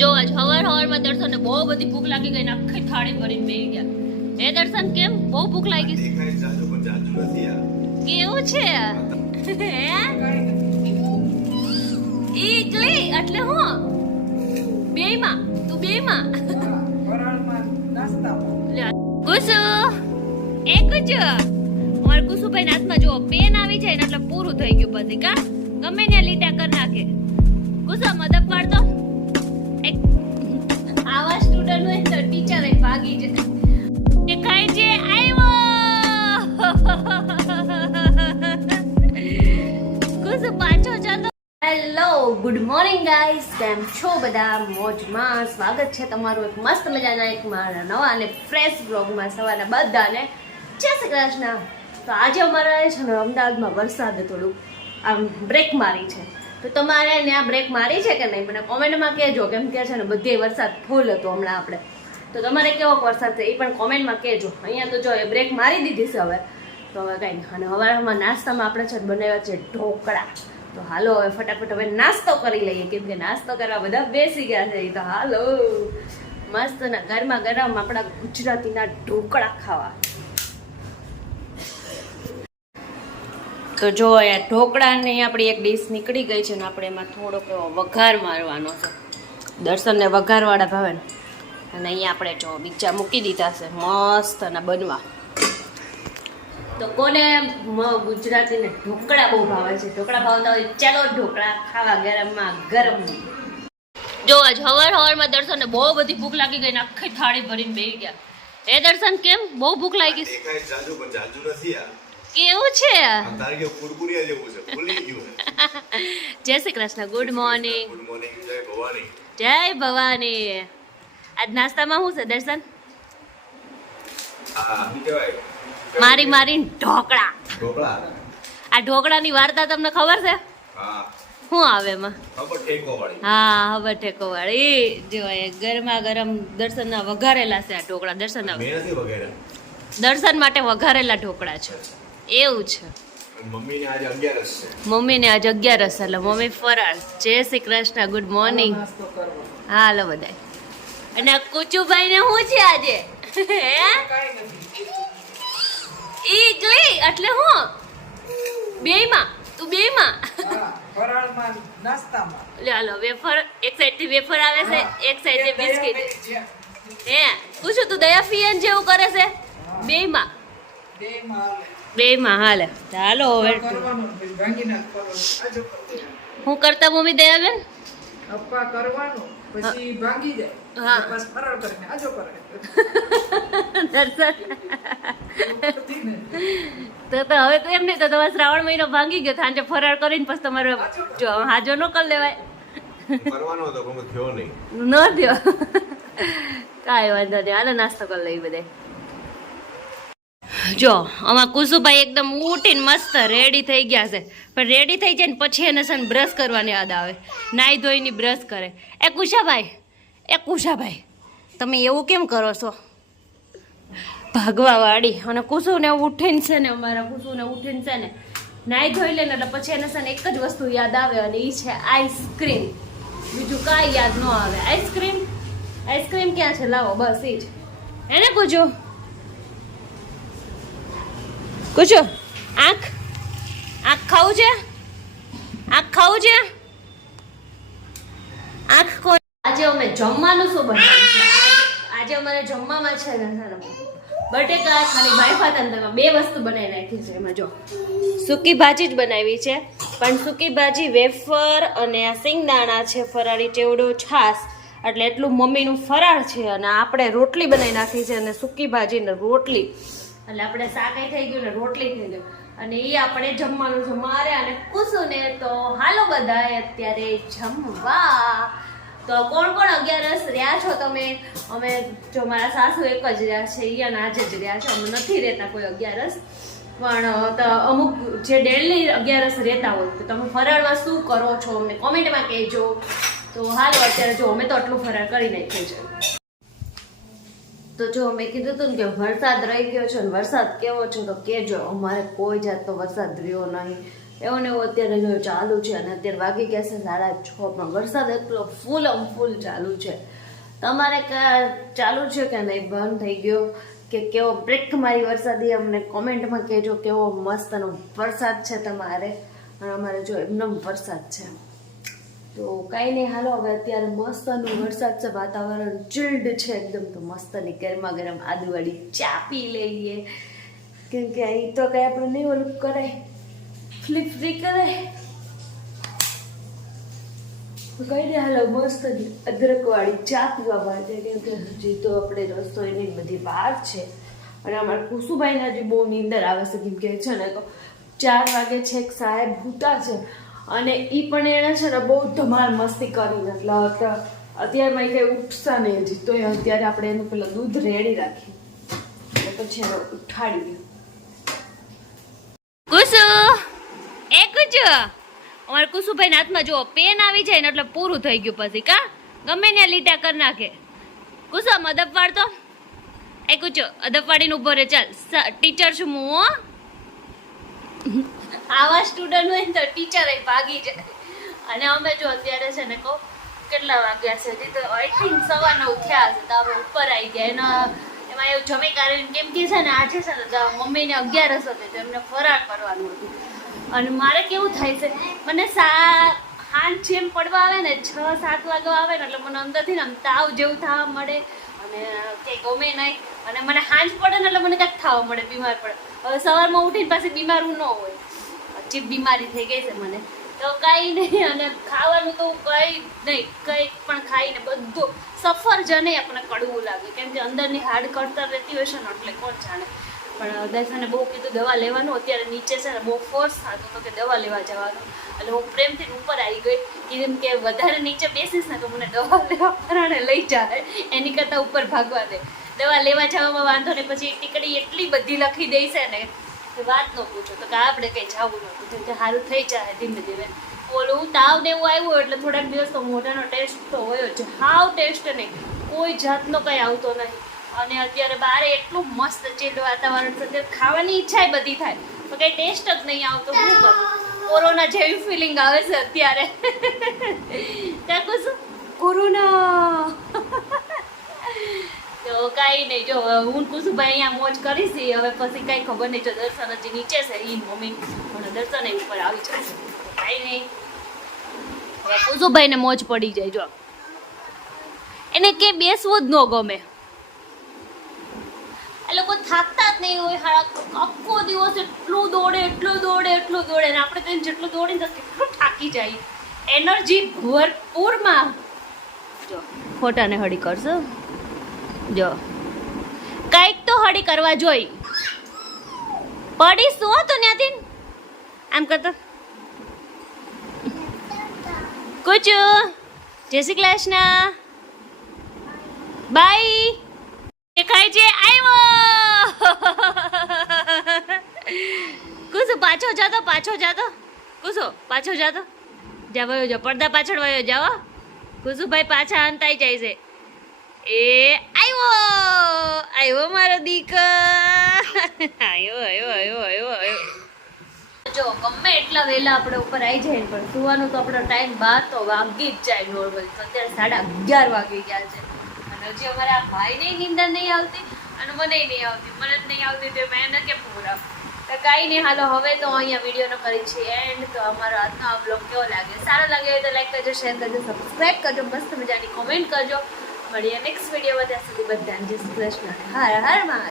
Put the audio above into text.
જો આજ હવાર હવારમાં દર્શનને બહુ બધી ભૂખ લાગી ગઈ ને આખી થાળી ભરીને બેસી ગયા. હે દર્શન કેમ? બહુ ભૂખ લાગી કેવું છે? હે? ઈકલી એટલે હું? બેમાં તું બેમાં ગુસુ કુસુ એ કુસુ અમાર કુસુભાઈ હાથમાં જો પેન આવી જાય ને એટલે પૂરું થઈ ગયું પછી કા? ગમે ને લીટા કરી નાખે. કુસુ મદદ પાડતો ટીચર ભાગી જાય એ ખાય જે આવ્યો. કુસુ પાછો ચાલો. હેલો ગુડ મોર્નિંગ ગાઈસ કેમ છો બધા? મોજમાં સ્વાગત છે તમારું એક મસ્ત મજાના એક મારા નવા અને ફ્રેશ બ્લોગમાં સવારના બધાને. જય શ્રી કૃષ્ણ. તો આજે અમારા છે ને અમદાવાદમાં વરસાદે થોડુંક આમ બ્રેક મારી છે. તો તમારે ત્યાં બ્રેક મારી છે કે નહીં? મને કોમેન્ટમાં કહેજો, કેમ કે છે ને બધે વરસાદ ફૂલ હતો હમણાં આપણે. તો તમારે કેવો વરસાદ છે એ પણ કોમેન્ટમાં કહેજો. અહીંયા તો જો એ બ્રેક મારી દીધી છે હવે. તો હવે કંઈ નહીં. અને હવારમાં નાસ્તામાં આપણે છે બનાવ્યા છે ઢોકળા. તો હાલો હવે ફટાફટ હવે નાસ્તો કરી લઈએ. કેમ કે નાસ્તો કરવા બધા બેસી ગયા છે. તો હાલો. મસ્ત ના ગરમા ગરમ આપણા ગુજરાતીના ઢોકળા ખાવા. તો જો અહીંયા ઢોકળાની આપણી એક ડીશ નીકળી ગઈ છે ને આપણે એમાં થોડોક એવો વઘાર મારવાનો છે. દર્શનને વઘારવાળા ભાવે ને. અને અહીંયા આપણે જો બીજા મૂકી દીધા છે મસ્ત અને બનવા. તો કોને ગુજરાતી ગુજરાતીને ઢોકળા બહુ ભાવે છે? ઢોકળા ભાવતા હોય ચાલો ઢોકળા ખાવા ગરમમાં ગરમ. જો આજ હવાર હવારમાં દર્શનને બહુ બધી ભૂખ લાગી ગઈ ને આખી થાળી ભરીને બેસી ગયા. એ દર્શન કેમ? બહુ ભૂખ લાગી કેવું છે? જય Shri Krishna good morning. Good morning જય ભવાની. જય ભવાની. આજ નાસ્તામાં શું છે દર્શન? મારી મારી ઢોકળા. ઢોકળા? આ ઢોકળાની વાર્તા તમને ખબર છે? શું આવે એમાં? ખબર ટેકો વાળી હા હવે ઠેકો વાળી જો એ ગરમા ગરમ દર્શનના વઘારેલા છે આ ઢોકળા દર્શનના મેં દર્શન માટે વઘારેલા ઢોકળા છે. એવું છે. મમ્મીને આજે અગિયારસ છે. મમ્મીને આજ અગિયારસ એટલે મમ્મી ફરાળ. જય શ્રી કૃષ્ણ ગુડ મોર્નિંગ. હા હાલો બધાય. અને કુચુભાઈ ને શું છે આજે? હે? ઈગલી એટલે હું? બેયમાં તું બેયમાં? ફરાળમાં નાસ્તામાં લે વેફર એક સાઈડથી વેફર આવે છે એક સાઈડથી બિસ્કિટ. હે પૂછું તું દયા ફિયન જેવું કરે છે? બેયમાં. બેયમાં હાલે. ચાલો હવે. હું કરતા મમ્મી દયાબેન અપ્પા કરવાનું. પછી ભાંગી જાય. બસ ફરાળ કરીને આજો કરે. તો તો હવે તો એમ નહીં તો તમારે શ્રાવણ મહિનો ભાંગી ગયો સાંજે ફરાળ કરીને પછી તમારે જો હાજો ન કરી લેવાય. કરવાનો હતો પણ થયો નહીં. ન દો કાંઈ વાંધો નહીં. હાલો નાસ્તો કરી લઈ બધે જો, આમાં કુસુભાઈ એકદમ ઉઠીને મસ્ત રેડી થઈ ગયા છે. પણ રેડી થઈ જાય ને પછી એને છે ને બ્રશ કરવાની યાદ આવે. નાહી ધોઈને બ્રશ કરે. એ કુશાભાઈ એ કુશાભાઈ, તમે એવું કેમ કરો છો? ભાગવા વાળી અને કુસુને ઉઠીને છે ને, અમારા કુસુને ઉઠીને છે ને નાહી ધોઈ લે ને એટલે પછી એને છે ને એક જ વસ્તુ યાદ આવે અને એ છે આઈસ્ક્રીમ બીજું કાંઈ યાદ ન આવે. આઈસ્ક્રીમ આઈસ્ક્રીમ ક્યાં છે? લાવો, બસ એ જ. એને પૂછો પૂછો આંખ. આંખ ખાવું છે? આંખ ખાવું છે? આંખ કોણ આજે અમે જમવાનું શું બનાવ્યું છે? આજે- અમારે જમવામાં છે બટેકા, ખાલી બાયફા તંત્રમાં બે વસ્તુ બનાવી નાખી છે એમાં જો. સૂકી ભાજી જ બનાવી છે. પણ સૂકી ભાજી વેફર અને આ સિંગદાણા છે, ફરાળી ચેવડો છાશ. એટલે એટલું મમ્મીનું ફરાળ છે અને આપણે રોટલી બનાવી નાખી છે અને સૂકી ભાજી ને રોટલી. એટલે આપણે શાકાઈ થઈ ગયું ને રોટલી થઈ ગયું. અને એ આપણે જમવાનું છે મારે અને કુસુને તો હાલો બધા અત્યારે જમવા. તો કોણ કોણ અગિયારસ રહ્યા છો તમે? અમે જો મારા સાસુ એક જ રહ્યા છે એ અને આજે જ રહ્યા છે. અમે નથી રહેતા કોઈ અગિયારસ. પણ તો અમુક જે ડેલી અગિયારસ રહેતા હોય, તો તમે ફરાળમાં શું કરો છો? અમને કોમેન્ટમાં કહેજો. તો હાલો, અત્યારે જો અમે તો આટલું ફરાળ કરી નાખીએ છે તો જો મેં કીધું હતું કે વરસાદ રહી ગયો છે ને વરસાદ કેવો છે તો કેજો. અમારે કોઈ જાતનો વરસાદ રહ્યો નહીં. એવો ને એવો અત્યારે જો ચાલુ છે અને અત્યારે વાગી ગયા છે સાડા છ, પણ વરસાદ એટલો ફૂલ આમ ફૂલ ચાલુ છે. તમારે ચાલુ છે કે નહીં? બંધ થઈ ગયો? કે કેવો બ્રેક મારી વરસાદી? અમને કોમેન્ટમાં કહેજો કેવો મસ્તનો વરસાદ છે તમારે. અને અમારે જો એકદમ વરસાદ છે. તો કાંઈ નહીં, હાલો, હવે અત્યારે મસ્તનું વરસાદ છે, વાતાવરણ ચિલ્ડ છે એકદમ. તો મસ્તની ગરમા ગરમ આદુવાળી ચા પી લઈએ. કેમ કે અહીં તો કાંઈ આપણે નહીં ઓલું કરાય. ફ્લિપ ફ્રી કરાય કઈ નહીં, હાલો, મસ્ત અદરકવાળી ચા પીવા માટે. કેમ કે હજી તો આપણે રસોઈની બધી વાર છે. અને અમારા કુસુભાઈને હજી બહુ નીંદર આવે છે, કેમ કે છે ને ચાર વાગે છેક સાહેબ ભૂતા છે. અને એ પણ એને છે ને બહુ ધમાલ મસ્તી કરીને એટલે અત્યારે અત્યારમાં કંઈ ઉઠતા નહીં હજી. તો અત્યારે આપણે એનું પેલા દૂધ રેડી રાખીએ. પછી એને ઉઠાડીએ કુસુ! એ કુચુ અમારે કુસુભાઈ હાથમાં જો પેન આવી જાય ને એટલે પૂરું થઈ ગયું પછી, કા? ગમે ત્યાં લીટા કરી નાખે. કુસુ અદબ વાળતો? એ કુચુ અદબ વાળીને ઊભો રે ચાલ ટીચર છું હો. આવા સ્ટુડન્ટ હોય ને તો ટીચર ભાગી જાય. અને અમે જો અત્યારે છે ને કહું, કેટલા વાગ્યા છે હજી તો આઈ થિંક સવા નવ થયા છે તો અમે ઉપર આવી ગયા. એના, એમાં એવું જમી કારણ કેમ કે છે ને આજે છે ને તો મમ્મીને અગિયારસ હતી તો એમને ફરાર કરવાનું હતું. અને મારે કેવું થાય છે, મને સા, હાંજ જેમ પડવા આવે ને છ, સાત વાગવા આવે ને એટલે મને અંદરથી ને આમ તાવ જેવું થવા મળે અને કંઈ ગમે નહીં. અને મને હાંજ પડે ને એટલે મને કાંઈક થવા મળે, બીમાર પડે. હવે સવારમાં ઉઠીને પાછી બીમારું ન હોય. ચીપ બીમારી થઈ ગઈ છે મને. તો કાંઈ નહીં, અને ખાવાનું તો કંઈ નહીં, કંઈ પણ ખાઈને બધું. સફરજને આપણને કડવું લાગે. કેમ કે અંદરની હાડ કડતર રહેતી હોય છે ને, એટલે કોણ જાણે. પણ દર્શને બહુ કીધું, દવા લેવાનું. અત્યારે નીચે છે ને, બહુ ફોર્સ થતો હતો કે દવા લેવા જવાનું. એટલે હું પ્રેમથી ઉપર આવી ગઈ કેમ કે વધારે નીચે બેસીશ ને, તો મને દવા લેવા પરાણે લઈ જાય. એની કરતાં ઉપર ભાગવા દે. દવા લેવા જવામાં વાંધો ને, પછી ટીકડી એટલી બધી લખી દઈ છે ને વાત ન પૂછો. તો કે આપણે કંઈ જવું નહોતું કે સારું થઈ જાય ધીમે ધીમે. ઓલું તાવ ને એવું આવ્યું એટલે થોડાક દિવસ તો મોઢાનો ટેસ્ટ તો હોય જ. હાવ ટેસ્ટ નહીં. કોઈ જાતનો કંઈ આવતો નહીં. અને અત્યારે બહાર એટલું મસ્ત ચીલ્ડ વાતાવરણ છે ખાવાની ઈચ્છા બધી થાય. તો કંઈ ટેસ્ટ જ નહીં આવતો. શું કરું? કોરોના જેવી ફિલિંગ આવે છે અત્યારે. ત્યાં કહું શું? કોરોના. તો કાંઈ નહીં, જો હું કુસુભાઈ અહીંયા મોજ કરીશ હવે પછી કાંઈ ખબર નહીં, જો દર્શન હજી નીચે છે એ મમ્મી પણ દર્શન એ ઉપર આવી જશે. કાંઈ નહીં. કુસુભાઈને મોજ પડી જાય, જો. એને કે બેસવું જ ન ગમે. એ લોકો થાકતા જ નહીં હોય આખો દિવસ એટલું દોડે એટલું દોડે એટલું દોડે, ને આપણે તેને જેટલું દોડીને કેટલું થાકી જાય. એનર્જી ભરપૂરમાં. જો ખોટાને હળી કરશો? જો. કંઈક તો હળી કરવા જોઈ. પડી શું હતું ત્યાંથી. આમ કરતો. કુચુ. જય શ્રી કૃષ્ણ. બાય દેખાય છે આવ્યો કુસુ, પાછો જાતો પાછો જાતો કુસુ, પાછો જાતો જા, વયો જા, પડદા પાછળ વયો જાવ કુસુભાઈ પાછા અંતાઈ જાય છે. એ આવ્યો આવ્યો મારો દીકર આવ્યો આવ્યો આવ્યો આવ્યો આવ્યો જો, ગમે એટલા વહેલા આપણે ઉપર આવી જાય પણ સુવાનો તો આપણો ટાઈમ બાર તો વાગી જ જાય નોર્મલ. તો અત્યારે સાડા અગિયાર વાગી ગયા છે. અને હજી અમારા ભાઈને નિંદા નહીં આવતી અને મને નહીં આવતી. મને નહીં આવતી તો મેં કેમ પૂરા તો કાંઈ નહીં, હાલો, હવે તો અહીંયા વિડીયોનો કરી છે એન્ડ. તો અમારો આજનો આ બ્લોગ કેવો લાગે સારો લાગે હોય તો લાઈક કરજો શેર કરજો સબસ્ક્રાઈબ કરજો, મસ્ત મજાની કોમેન્ટ કરજો. મળીએ નેક્સ્ટ વિડીયોમાં ત્યાં સુધી બધાને જય શ્રી કૃષ્ણ. હર હર મહાદેવ